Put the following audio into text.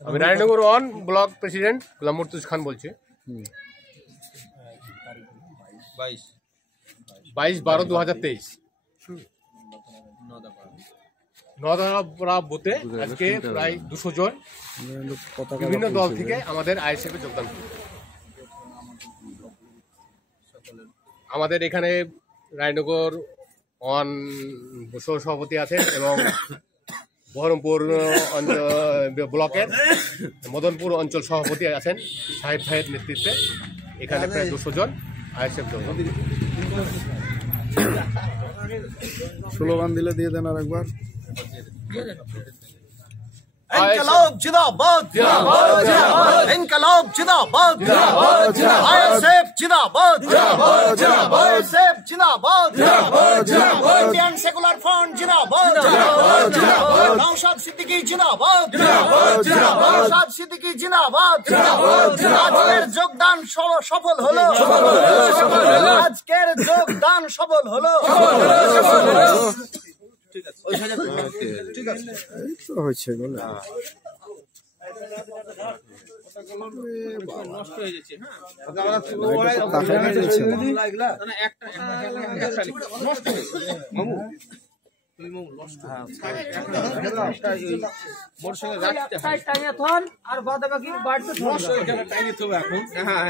আমি Raynagar 1 block president গোলাম মুর্তুজ খান বলছি। 22/12/2023 নদাপাড়া বুথে আজকে প্রায় 200 জন বিভিন্ন দল থেকে আমাদের আইএসএফ এ যোগদান করবে। আমাদের এখানে রায়নগর 1 সভাপতি আছেন এবং বহরমপুর ব্লকের মদনপুর অঞ্চল সভাপতি আছেন সাহেব ভাইয়ের নেতৃত্বে। এখানে প্রায় 200 জন আইএসএফ যোগদান। স্লোগান দিলে দিয়ে দেন আর একবার। इनकलाब जिंदाबाद जिंदाबाद जिंदाबाद इनकलाब जिंदाबाद जिंदाबाद जिंदाबाद आईएसएफ जिंदाबाद जिंदाबाद जिंदाबाद आईएसएफ जिंदाबाद जिंदाबाद जिंदाबाद इंडियन सेकुलर फ्रंट जिंदाबाद जिंदाबाद जिंदाबाद नौशाद सिद्दीकी जिंदाबाद जिंदाबाद जिंदाबाद नौशाद सिद्दीकी जिंदाबाद जिंदाबाद আজকের যোগদান সফল হলো আজকের যোগদান সফল হলো ঠিক আছে ঠিক আছে হয়েছে বলে নষ্ট হয়ে যাচ্ছে। হ্যাঁ